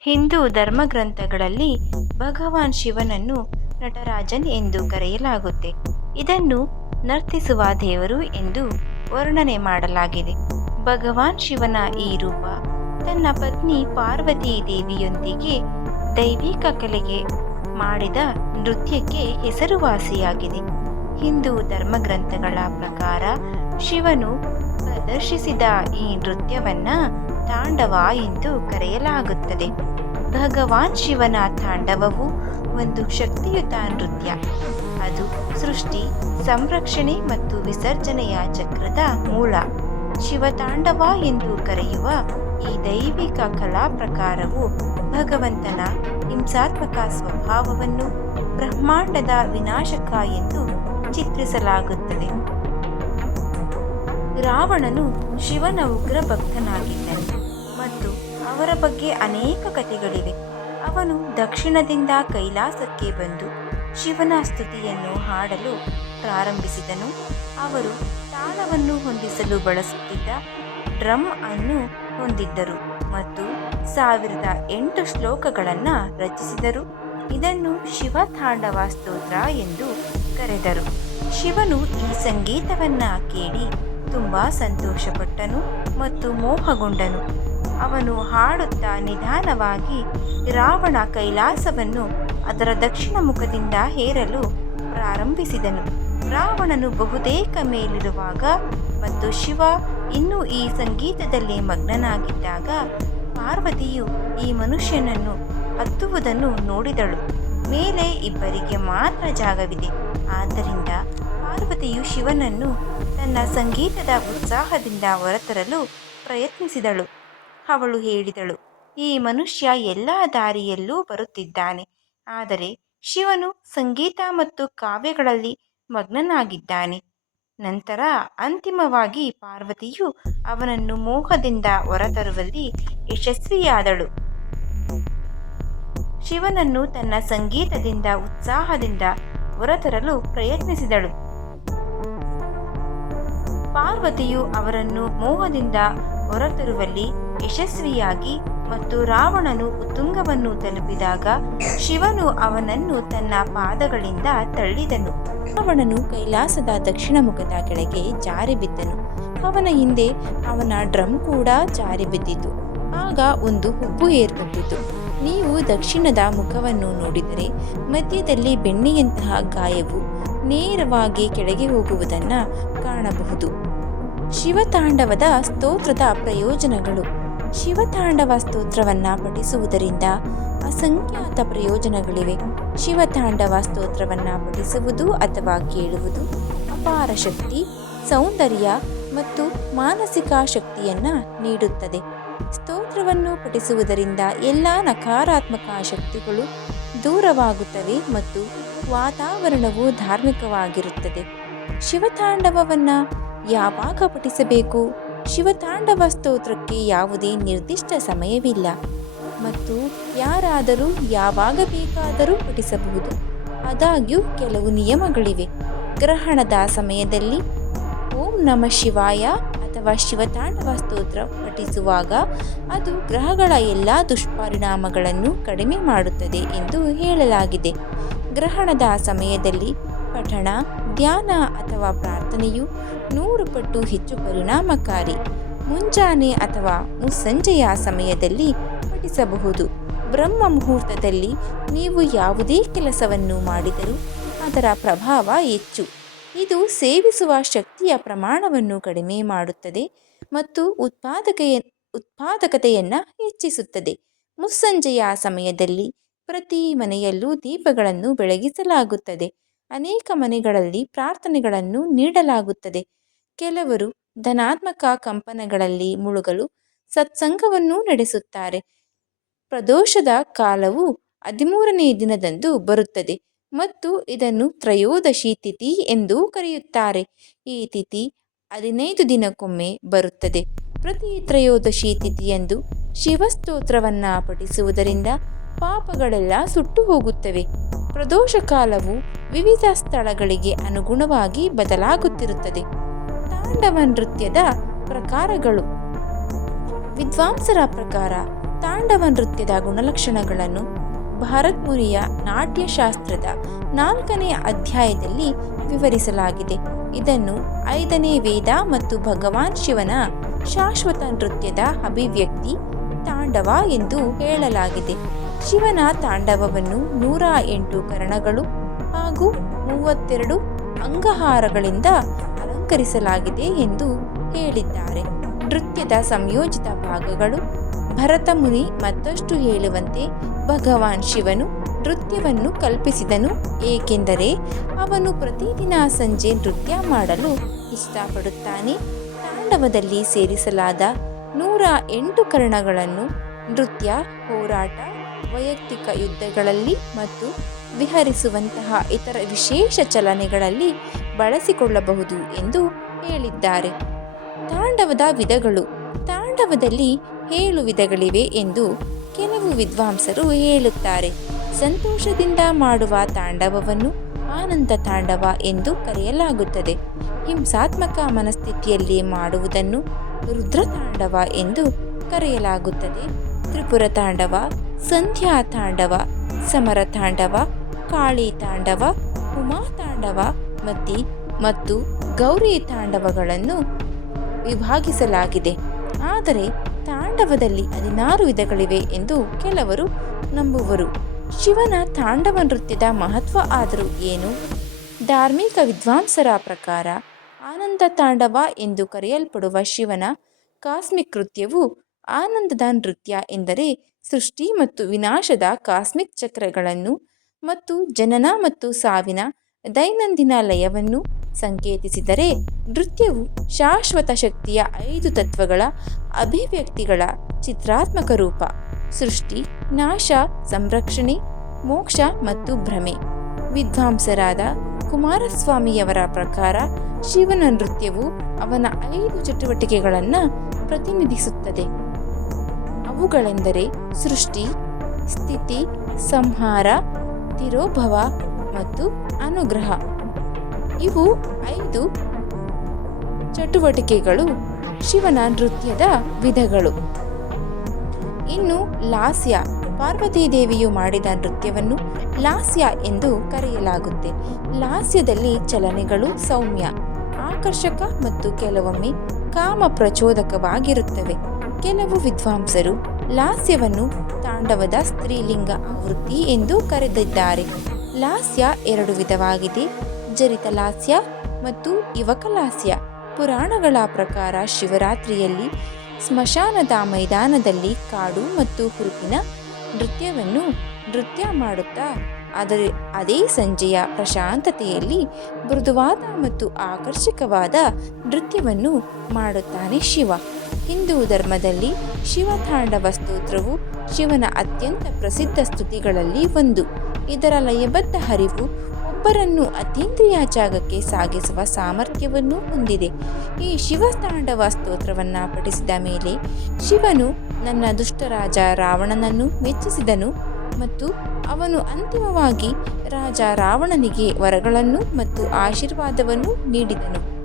ಹಿಂದೂ ಧರ್ಮಗ್ರಂಥಗಳಲ್ಲಿ ಭಗವಾನ್ ಶಿವನನ್ನು ನಟರಾಜನ್ ಎಂದು ಕರೆಯಲಾಗುತ್ತೆ. ಇದನ್ನು ನರ್ತಿಸುವ ದೇವರು ಎಂದು ವರ್ಣನೆ ಮಾಡಲಾಗಿದೆ. ಭಗವಾನ್ ಶಿವನ ಈ ರೂಪ ತನ್ನ ಪತ್ನಿ ಪಾರ್ವತಿ ದೇವಿಯೊಂದಿಗೆ ದೈವಿಕ ಕಲೆಗೆ ಮಾಡಿದ ನೃತ್ಯಕ್ಕೆ ಹೆಸರುವಾಸಿಯಾಗಿದೆ. ಹಿಂದೂ ಧರ್ಮಗ್ರಂಥಗಳ ಪ್ರಕಾರ ಶಿವನು ಪ್ರದರ್ಶಿಸಿದ ಈ ನೃತ್ಯವನ್ನ ತಾಂಡವ ಎಂದು ಕರೆಯಲಾಗುತ್ತದೆ. ಭಗವಾನ್ ಶಿವನ ತಾಂಡವವು ಒಂದು ಶಕ್ತಿಯುತ ನೃತ್ಯ. ಅದು ಸೃಷ್ಟಿ, ಸಂರಕ್ಷಣೆ ಮತ್ತು ವಿಸರ್ಜನೆಯ ಚಕ್ರದ ಮೂಲ. ಶಿವತಾಂಡವ ಎಂದು ಕರೆಯುವ ಈ ದೈವಿಕ ಕಲಾ ಪ್ರಕಾರವು ಭಗವಂತನ ಹಿಂಸಾತ್ಮಕ ಸ್ವಭಾವವನ್ನು ಬ್ರಹ್ಮಾಂಡದ ವಿನಾಶಕ ಎಂದು ಚಿತ್ರಿಸಲಾಗುತ್ತದೆ. ರಾವಣನು ಶಿವನ ಉಗ್ರ ಭಕ್ತನಾಗಿದ್ದನು ಮತ್ತು ಅವರ ಬಗ್ಗೆ ಅನೇಕ ಕಥೆಗಳಿವೆ. ಅವನು ದಕ್ಷಿಣದಿಂದ ಕೈಲಾಸಕ್ಕೆ ಬಂದು ಶಿವನ ಸ್ತುತಿಯನ್ನು ಹಾಡಲು ಪ್ರಾರಂಭಿಸಿದನು. ಅವರು ತಾಳವನ್ನು ಹೊಂದಿಸಲು ಬಳಸುತ್ತಿದ್ದ ಡ್ರಮ್ ಅನ್ನು ಹೊಂದಿದ್ದರು ಮತ್ತು ಸಾವಿರದ ಎಂಟು ಶ್ಲೋಕಗಳನ್ನು ರಚಿಸಿದರು. ಇದನ್ನು ಶಿವ ತಾಂಡವ ಸ್ತೋತ್ರ ಎಂದು ಕರೆದರು. ಶಿವನು ಈ ಸಂಗೀತವನ್ನು ಕೇಳಿ ತುಂಬಾ ಸಂತೋಷಪಟ್ಟನು ಮತ್ತು ಮೋಹಗೊಂಡನು. ಅವನು ಹಾಡುತ್ತಾ ನಿಧಾನವಾಗಿ ರಾವಣ ಕೈಲಾಸವನ್ನು ಅದರ ದಕ್ಷಿಣ ಮುಖದಿಂದ ಹೇರಲು ಪ್ರಾರಂಭಿಸಿದನು. ರಾವಣನು ಬಹುತೇಕ ಮೇಲಿರುವಾಗ ಮತ್ತು ಶಿವ ಇನ್ನೂ ಈ ಸಂಗೀತದಲ್ಲಿ ಮಗ್ನನಾಗಿದ್ದಾಗ ಪಾರ್ವತಿಯು ಈ ಮನುಷ್ಯನನ್ನು ಹತ್ತುವುದನ್ನು ನೋಡಿದಳು. ಮೇಲೆ ಇಬ್ಬರಿಗೆ ಮಾತ್ರ ಜಾಗವಿದೆ. ಆದ್ದರಿಂದ ಪಾರ್ವತಿಯು ಶಿವನನ್ನು ತನ್ನ ಸಂಗೀತದ ಉತ್ಸಾಹದಿಂದ ಹೊರತರಲು ಪ್ರಯತ್ನಿಸಿದಳು. ಅವಳು ಹೇಳಿದಳು, ಈ ಮನುಷ್ಯ ಎಲ್ಲ ದಾರಿಯಲ್ಲೂ ಬರುತ್ತಿದ್ದಾನೆ. ಆದರೆ ಶಿವನು ಸಂಗೀತ ಮತ್ತು ಕಾವ್ಯಗಳಲ್ಲಿ ಮಗ್ನನಾಗಿದ್ದಾನೆ. ನಂತರ ಅಂತಿಮವಾಗಿ ಪಾರ್ವತಿಯು ಅವನನ್ನು ಮೋಹದಿಂದ ಹೊರತರುವಲ್ಲಿ ಯಶಸ್ವಿಯಾದಳು. ಶಿವನನ್ನು ತನ್ನ ಸಂಗೀತದಿಂದ, ಉತ್ಸಾಹದಿಂದ ಹೊರತರಲು ಪ್ರಯತ್ನಿಸಿದಳು. ಪಾರ್ವತಿಯು ಅವರನ್ನು ಮೋಹದಿಂದ ಹೊರತರುವಲ್ಲಿ ಯಶಸ್ವಿಯಾಗಿ ಮತ್ತು ರಾವಣನು ಉತ್ತುಂಗವನ್ನು ತಲುಪಿದಾಗ ಶಿವನು ಅವನನ್ನು ತನ್ನ ಪಾದಗಳಿಂದ ತಳ್ಳಿದನು. ರಾವಣನು ಕೈಲಾಸದ ದಕ್ಷಿಣ ಮುಖದ ಕೆಳಗೆ ಜಾರಿ ಬಿದ್ದನು ಅವನ ಹಿಂದೆ ಅವನ ಡ್ರಮ್ ಕೂಡ ಜಾರಿ ಬಿದ್ದಿತು ಆಗ ಒಂದು ಹುಬ್ಬು ಏರ್ಪಟ್ಟಿತು. ನೀವು ದಕ್ಷಿಣದ ಮುಖವನ್ನು ನೋಡಿದರೆ ಮಧ್ಯದಲ್ಲಿ ಬೆಣ್ಣೆಯಂತಹ ಗಾಯವು ನೇರವಾಗಿ ಕೆಳಗೆ ಹೋಗುವುದನ್ನು ಕಾಣಬಹುದು. ಶಿವತಾಂಡವದ ಸ್ತೋತ್ರದ ಪ್ರಯೋಜನಗಳು. ಶಿವತಾಂಡವ ಸ್ತೋತ್ರವನ್ನು ಪಠಿಸುವುದರಿಂದ ಅಸಂಖ್ಯಾತ ಪ್ರಯೋಜನಗಳಿವೆ. ಶಿವತಾಂಡವ ಸ್ತೋತ್ರವನ್ನು ಪಠಿಸುವುದು ಅಥವಾ ಕೇಳುವುದು ಅಪಾರ ಶಕ್ತಿ, ಸೌಂದರ್ಯ ಮತ್ತು ಮಾನಸಿಕ ಶಕ್ತಿಯನ್ನು ನೀಡುತ್ತದೆ. ಸ್ತೋತ್ರವನ್ನು ಪಠಿಸುವುದರಿಂದ ಎಲ್ಲ ನಕಾರಾತ್ಮಕ ಶಕ್ತಿಗಳು ದೂರವಾಗುತ್ತವೆ ಮತ್ತು ವಾತಾವರಣವು ಧಾರ್ಮಿಕವಾಗಿರುತ್ತದೆ. ಶಿವತಾಂಡವವನ್ನು ಯಾವಾಗ ಪಠಿಸಬೇಕು ಶಿವತಾಂಡವ ಸ್ತೋತ್ರಕ್ಕೆ ಯಾವುದೇ ನಿರ್ದಿಷ್ಟ ಸಮಯವಿಲ್ಲ. ಮತ್ತು ಯಾರಾದರೂ ಯಾವಾಗ ಬೇಕಾದರೂ ಪಠಿಸಬಹುದು. ಆದಾಗ್ಯೂ ಕೆಲವು ನಿಯಮಗಳಿವೆ. ಗ್ರಹಣದ ಸಮಯದಲ್ಲಿ ಓಂ ನಮ ಶಿವಾಯ ಅಥವಾ ಶಿವತಾಂಡವ ಸ್ತೋತ್ರ ಪಠಿಸುವಾಗ ಅದು ಗ್ರಹಗಳ ಎಲ್ಲ ದುಷ್ಪರಿಣಾಮಗಳನ್ನು ಕಡಿಮೆ ಮಾಡುತ್ತದೆ ಎಂದು ಹೇಳಲಾಗಿದೆ. ಗ್ರಹಣದ ಸಮಯದಲ್ಲಿ ಪಠಣ ಧ್ಯಾನ ಅಥವಾ ಪ್ರಾರ್ಥನೆಯು ನೂರು ಪಟ್ಟು ಹೆಚ್ಚು ಪರಿಣಾಮಕಾರಿ. ಮುಂಜಾನೆ ಅಥವಾ ಮುಸ್ಸಂಜೆಯ ಸಮಯದಲ್ಲಿ ಪಠಿಸಬಹುದು. ಬ್ರಹ್ಮ ಮುಹೂರ್ತದಲ್ಲಿ ನೀವು ಯಾವುದೇ ಕೆಲಸವನ್ನು ಮಾಡಿದರೂ ಅದರ ಪ್ರಭಾವ ಹೆಚ್ಚು. ಇದು ಸೇವಿಸುವ ಶಕ್ತಿಯ ಪ್ರಮಾಣವನ್ನು ಕಡಿಮೆ ಮಾಡುತ್ತದೆ ಮತ್ತು ಉತ್ಪಾದಕೆಯ, ಉತ್ಪಾದಕತೆಯನ್ನು ಹೆಚ್ಚಿಸುತ್ತದೆ. ಮುಸ್ಸಂಜೆಯ ಸಮಯದಲ್ಲಿ ಪ್ರತಿ ಮನೆಯಲ್ಲೂ ದೀಪಗಳನ್ನು ಬೆಳಗಿಸಲಾಗುತ್ತದೆ. ಅನೇಕ ಮನೆಗಳಲ್ಲಿ ಪ್ರಾರ್ಥನೆಗಳನ್ನು ನೀಡಲಾಗುತ್ತದೆ. ಕೆಲವರು ಧನಾತ್ಮಕ ಕಂಪನಗಳಲ್ಲಿ ಮುಳುಗಲು ಸತ್ಸಂಗವನ್ನು ನಡೆಸುತ್ತಾರೆ. ಪ್ರದೋಷದ ಕಾಲವು ಹದಿಮೂರನೇ ದಿನದಂದು ಬರುತ್ತದೆ ಮತ್ತು ಇದನ್ನು ತ್ರಯೋದಶಿ ತಿಥಿ ಎಂದು ಕರೆಯುತ್ತಾರೆ. ಈ ತಿಥಿ ಹದಿನೈದು ದಿನಕ್ಕೊಮ್ಮೆ ಬರುತ್ತದೆ. ಪ್ರತಿ ತ್ರಯೋದಶಿ ತಿಥಿಯಂದು ಶಿವಸ್ತೋತ್ರವನ್ನು ಪಠಿಸುವುದರಿಂದ ಪಾಪಗಳೆಲ್ಲ ಸುಟ್ಟು ಹೋಗುತ್ತವೆ. ಪ್ರದೋಷ ಕಾಲವು ವಿವಿಧ ಸ್ಥಳಗಳಿಗೆ ಅನುಗುಣವಾಗಿ ಬದಲಾಗುತ್ತಿರುತ್ತದೆ. ತಾಂಡವ ನೃತ್ಯದ ಪ್ರಕಾರಗಳು. ವಿದ್ವಾಂಸರ ಪ್ರಕಾರ ತಾಂಡವ ನೃತ್ಯದ ಗುಣಲಕ್ಷಣಗಳನ್ನು ಭಾರತ್ ಮುನಿಯ ನಾಟ್ಯಶಾಸ್ತ್ರದ ನಾಲ್ಕನೆಯ ಅಧ್ಯಾಯದಲ್ಲಿ ವಿವರಿಸಲಾಗಿದೆ. ಇದನ್ನು ಐದನೇ ವೇದ ಮತ್ತು ಭಗವಾನ್ ಶಿವನ ಶಾಶ್ವತ ನೃತ್ಯದ ಅಭಿವ್ಯಕ್ತಿ ತಾಂಡವ ಎಂದು ಹೇಳಲಾಗಿದೆ. ಶಿವನ ತಾಂಡವವನ್ನು ನೂರ ಎಂಟು ಕರಣಗಳು ಹಾಗೂ ಮೂವತ್ತೆರಡು ಅಂಗಹಾರಗಳಿಂದ ಅಲಂಕರಿಸಲಾಗಿದೆ ಎಂದು ಹೇಳಿದ್ದಾರೆ. ನೃತ್ಯದ ಸಂಯೋಜಿತ ಭಾಗಗಳು ಭರತಮುನಿ ಮತ್ತಷ್ಟು ಹೇಳುವಂತೆ ಭಗವಾನ್ ಶಿವನು ನೃತ್ಯವನ್ನು ಕಲ್ಪಿಸಿದನು. ಏಕೆಂದರೆ ಅವನು ಪ್ರತಿದಿನ ಸಂಜೆ ನೃತ್ಯ ಮಾಡಲು ಇಷ್ಟಪಡುತ್ತಾನೆ. ತಾಂಡವದಲ್ಲಿ ಸೇರಿಸಲಾದ ನೂರ ಎಂಟು ಕರ್ಣಗಳನ್ನು ನೃತ್ಯ, ಹೋರಾಟ ವೈಯಕ್ತಿಕ ಯುದ್ಧಗಳಲ್ಲಿ ಮತ್ತು ವಿಹರಿಸುವಂತಹ ಇತರ ವಿಶೇಷ ಚಲನೆಗಳಲ್ಲಿ ಬಳಸಿಕೊಳ್ಳಬಹುದು ಎಂದು ಹೇಳಿದ್ದಾರೆ. ತಾಂಡವದ ವಿಧಗಳು. ತಾಂಡವದಲ್ಲಿ ಏಳು ವಿಧಗಳಿವೆ ಎಂದು ಕೆಲವು ವಿದ್ವಾಂಸರು ಹೇಳುತ್ತಾರೆ. ಸಂತೋಷದಿಂದ ಮಾಡುವ ತಾಂಡವವನ್ನು ಆನಂದ ತಾಂಡವ ಎಂದು ಕರೆಯಲಾಗುತ್ತದೆ. ಹಿಂಸಾತ್ಮಕ ಮನಸ್ಥಿತಿಯಲ್ಲಿ ಮಾಡುವುದನ್ನು ರುದ್ರ ತಾಂಡವ ಎಂದು ಕರೆಯಲಾಗುತ್ತದೆ. ತ್ರಿಪುರ ತಾಂಡವ ಸಂಧ್ಯಾ ತಾಂಡವ, ಸಮರ ತಾಂಡವ, ಕಾಳಿ ತಾಂಡವ, ಉಮಾ ತಾಂಡವ ಮತಿ ಮತ್ತು ಗೌರಿ ತಾಂಡವಗಳನ್ನು ವಿಭಾಗಿಸಲಾಗಿದೆ. ಆದರೆ ತಾಂಡವದಲ್ಲಿ ಹದಿನಾರು ವಿಧಗಳಿವೆ ಎಂದು ಕೆಲವರು ನಂಬುವರು. ಶಿವನ ತಾಂಡವ ನೃತ್ಯದ ಮಹತ್ವ ಆದರೂ ಏನು? ಧಾರ್ಮಿಕ ವಿದ್ವಾಂಸರ ಪ್ರಕಾರ ಆನಂದ ತಾಂಡವ ಎಂದು ಕರೆಯಲ್ಪಡುವ ಶಿವನ ಕಾಸ್ಮಿಕ್ ನೃತ್ಯವು ಆನಂದದ ನೃತ್ಯ ಎಂದರೆ ಸೃಷ್ಟಿ ಮತ್ತು ವಿನಾಶದ ಕಾಸ್ಮಿಕ್ ಚಕ್ರಗಳನ್ನು ಮತ್ತು ಜನನ ಮತ್ತು ಸಾವಿನ ದೈನಂದಿನ ಲಯವನ್ನು ಸಂಕೇತಿಸಿದರೆ ನೃತ್ಯವು ಶಾಶ್ವತ ಶಕ್ತಿಯ ಐದು ತತ್ವಗಳ ಅಭಿವ್ಯಕ್ತಿಗಳ ಚಿತ್ರಾತ್ಮಕ ರೂಪ. ಸೃಷ್ಟಿ, ನಾಶ, ಸಂರಕ್ಷಣೆ, ಮೋಕ್ಷ ಮತ್ತು ಭ್ರಮೆ. ವಿದ್ವಾಂಸರಾದ ಕುಮಾರಸ್ವಾಮಿಯವರ ಪ್ರಕಾರ ಶಿವನ ನೃತ್ಯವು ಅವನ ಐದು ಚಟುವಟಿಕೆಗಳನ್ನು ಪ್ರತಿನಿಧಿಸುತ್ತದೆ. ಅವುಗಳೆಂದರೆ ಸೃಷ್ಟಿ, ಸ್ಥಿತಿ, ಸಂಹಾರ, ತಿರೋಭವ ಮತ್ತು ಅನುಗ್ರಹ. ಇವು ಐದು ಚಟುವಟಿಕೆಗಳು ಶಿವನ ನೃತ್ಯದ ವಿಧಗಳು. ಇನ್ನು ಲಾಸ್ಯ ಪಾರ್ವತಿ ದೇವಿಯು ಮಾಡಿದ ನೃತ್ಯವನ್ನು ಲಾಸ್ಯ ಎಂದು ಕರೆಯಲಾಗುತ್ತೆ. ಲಾಸ್ಯದಲ್ಲಿ ಚಲನೆಗಳು ಸೌಮ್ಯ, ಆಕರ್ಷಕ ಮತ್ತು ಕೆಲವೊಮ್ಮೆ ಕಾಮ ಪ್ರಚೋದಕವಾಗಿರುತ್ತವೆ. ಕೆಲವು ವಿದ್ವಾಂಸರು ಲಾಸ್ಯವನ್ನು ತಾಂಡವದ ಸ್ತ್ರೀಲಿಂಗ ಆವೃತ್ತಿ ಎಂದು ಕರೆದಿದ್ದಾರೆ. ಲಾಸ್ಯ ಎರಡು ವಿಧವಾಗಿದೆ. ಜರಿತ ಲಾಸ್ಯ ಮತ್ತು ಯುವಕಲಾಸ್ಯ ಪುರಾಣಗಳ ಪ್ರಕಾರ ಶಿವರಾತ್ರಿಯಲ್ಲಿ ಸ್ಮಶಾನದ ಮೈದಾನದಲ್ಲಿ ಕಾಡು ಮತ್ತು ಹುರುಪಿನ ನೃತ್ಯವನ್ನು ನೃತ್ಯ ಮಾಡುತ್ತಾ ಅದರ ಅದೇ ಸಂಜೆಯ ಪ್ರಶಾಂತತೆಯಲ್ಲಿ ಮೃದುವಾದ ಮತ್ತು ಆಕರ್ಷಕವಾದ ನೃತ್ಯವನ್ನು ಮಾಡುತ್ತಾನೆ ಶಿವ. ಹಿಂದೂ ಧರ್ಮದಲ್ಲಿ ಶಿವತಾಂಡವ ಸ್ತೋತ್ರವು ಶಿವನ ಅತ್ಯಂತ ಪ್ರಸಿದ್ಧ ಸ್ತುತಿಗಳಲ್ಲಿ ಒಂದು. ಇದರ ಲಯಬದ್ಧ ಹರಿವು ಒಬ್ಬರನ್ನು ಅತೀಂದ್ರಿಯ ಜಾಗಕ್ಕೆ ಸಾಗಿಸುವ ಸಾಮರ್ಥ್ಯವನ್ನು ಹೊಂದಿದೆ. ಈ ಶಿವತಾಂಡವ ಸ್ತೋತ್ರವನ್ನು ಪಠಿಸಿದ ಮೇಲೆ ಶಿವನು ನನ್ನ ದುಷ್ಟರಾಜ ರಾವಣನನ್ನು ಮೆಚ್ಚಿಸಿದನು ಮತ್ತು ಅವನು ಅಂತಿಮವಾಗಿ ರಾಜ ರಾವಣನಿಗೆ ವರಗಳನ್ನು ಮತ್ತು ಆಶೀರ್ವಾದವನ್ನು ನೀಡಿದನು.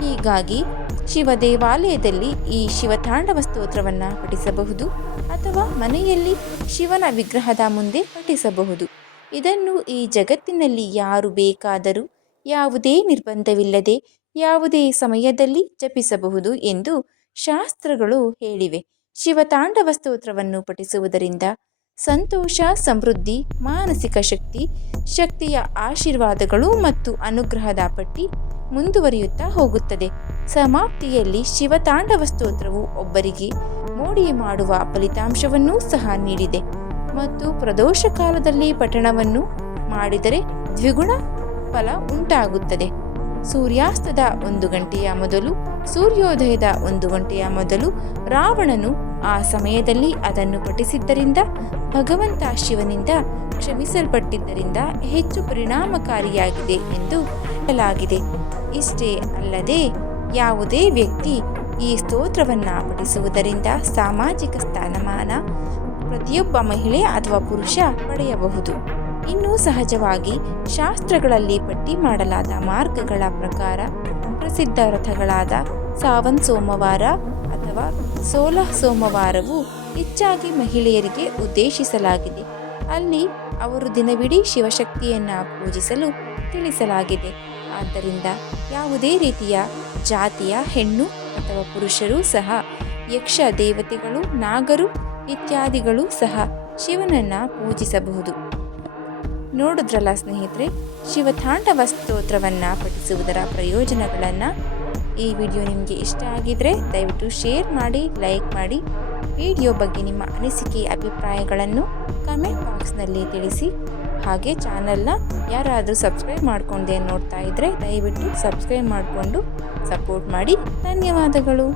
ಹೀಗಾಗಿ ಶಿವ ದೇವಾಲಯದಲ್ಲಿ ಈ ಶಿವತಾಂಡವ ಸ್ತೋತ್ರವನ್ನು ಪಠಿಸಬಹುದು ಅಥವಾ ಮನೆಯಲ್ಲಿ ಶಿವನ ವಿಗ್ರಹದ ಮುಂದೆ ಪಠಿಸಬಹುದು. ಇದನ್ನು ಈ ಜಗತ್ತಿನಲ್ಲಿ ಯಾರು ಬೇಕಾದರೂ ಯಾವುದೇ ನಿರ್ಬಂಧವಿಲ್ಲದೆ ಯಾವುದೇ ಸಮಯದಲ್ಲಿ ಜಪಿಸಬಹುದು ಎಂದು ಶಾಸ್ತ್ರಗಳು ಹೇಳಿವೆ. ಶಿವತಾಂಡವ ಸ್ತೋತ್ರವನ್ನು ಪಠಿಸುವುದರಿಂದ ಸಂತೋಷ, ಸಮೃದ್ಧಿ, ಮಾನಸಿಕ ಶಕ್ತಿ, ಶಕ್ತಿಯ ಆಶೀರ್ವಾದಗಳು ಮತ್ತು ಅನುಗ್ರಹದ ಪಟ್ಟಿ ಮುಂದುವರಿಯುತ್ತಾ ಹೋಗುತ್ತದೆ. ಸಮಾಪ್ತಿಯಲ್ಲಿ ಶಿವತಾಂಡವ ಸ್ತೋತ್ರವು ಒಬ್ಬರಿಗೆ ಮೋಡಿ ಮಾಡುವ ಫಲಿತಾಂಶವನ್ನೂ ಸಹ ನೀಡಿದೆ. ಮತ್ತು ಪ್ರದೋಷ ಕಾಲದಲ್ಲಿ ಪಠಣವನ್ನು ಮಾಡಿದರೆ ದ್ವಿಗುಣ ಫಲ ಉಂಟಾಗುತ್ತದೆ. ಸೂರ್ಯಾಸ್ತದ ಒಂದು ಗಂಟೆಯ ಮೊದಲು, ಸೂರ್ಯೋದಯದ ಒಂದು ಗಂಟೆಯ ಮೊದಲು ರಾವಣನು ಆ ಸಮಯದಲ್ಲಿ ಅದನ್ನು ಪಠಿಸಿದ್ದರಿಂದ, ಭಗವಂತ ಶಿವನಿಂದ ಕ್ಷಮಿಸಲ್ಪಟ್ಟಿದ್ದರಿಂದ ಹೆಚ್ಚು ಪರಿಣಾಮಕಾರಿಯಾಗಿದೆ ಎಂದು ಹೇಳಲಾಗಿದೆ. ಇಷ್ಟೇ ಅಲ್ಲದೆ ಯಾವುದೇ ವ್ಯಕ್ತಿ ಈ ಸ್ತೋತ್ರವನ್ನು ಪಠಿಸುವುದರಿಂದ ಸಾಮಾಜಿಕ ಸ್ಥಾನಮಾನ ಪ್ರತಿಯೊಬ್ಬ ಮಹಿಳೆ ಅಥವಾ ಪುರುಷ ಪಡೆಯಬಹುದು. ಇನ್ನೂ ಸಹಜವಾಗಿ ಶಾಸ್ತ್ರಗಳಲ್ಲಿ ಪಟ್ಟಿ ಮಾಡಲಾದ ಮಾರ್ಗಗಳ ಪ್ರಕಾರ ಪ್ರಸಿದ್ಧ ರಥಗಳಾದ ಸಾವನ್ ಸೋಮವಾರ ಅಥವಾ ಸೋಲ ಸೋಮವಾರವು ಹೆಚ್ಚಾಗಿ ಮಹಿಳೆಯರಿಗೆ ಉದ್ದೇಶಿಸಲಾಗಿದೆ. ಅಲ್ಲಿ ಅವರು ದಿನವಿಡೀ ಶಿವಶಕ್ತಿಯನ್ನು ಪೂಜಿಸಲು ತಿಳಿಸಲಾಗಿದೆ. ಆದ್ದರಿಂದ ಯಾವುದೇ ರೀತಿಯ ಜಾತಿಯ ಹೆಣ್ಣು ಅಥವಾ ಪುರುಷರೂ ಸಹ, ಯಕ್ಷ ದೇವತೆಗಳು, ನಾಗರು ಇತ್ಯಾದಿಗಳು ಸಹ ಶಿವನನ್ನು ಪೂಜಿಸಬಹುದು. ನೋಡಿದ್ರಲ್ಲ ಸ್ನೇಹಿತರೆ, ಶಿವತಾಂಡವ ಸ್ತೋತ್ರವನ್ನು ಪಠಿಸುವುದರ ಪ್ರಯೋಜನಗಳನ್ನು ಈ ವಿಡಿಯೋ ನಿಮಗೆ ಇಷ್ಟ ಆಗಿದರೆ ದಯವಿಟ್ಟು ಶೇರ್ ಮಾಡಿ, ಲೈಕ್ ಮಾಡಿ. ವಿಡಿಯೋ ಬಗ್ಗೆ ನಿಮ್ಮ ಅನಿಸಿಕೆ, ಅಭಿಪ್ರಾಯಗಳನ್ನು ಕಮೆಂಟ್ ಬಾಕ್ಸ್ನಲ್ಲಿ ತಿಳಿಸಿ. ಹಾಗೆ ಚಾನಲ್ನ ಯಾರಾದರೂ ಸಬ್ಸ್ಕ್ರೈಬ್ ಮಾಡ್ಕೊಂಡೇ ನೋಡ್ತಾ ಇದ್ದರೆ ದಯವಿಟ್ಟು ಸಬ್ಸ್ಕ್ರೈಬ್ ಮಾಡಿಕೊಂಡು ಸಪೋರ್ಟ್ ಮಾಡಿ. ಧನ್ಯವಾದಗಳು.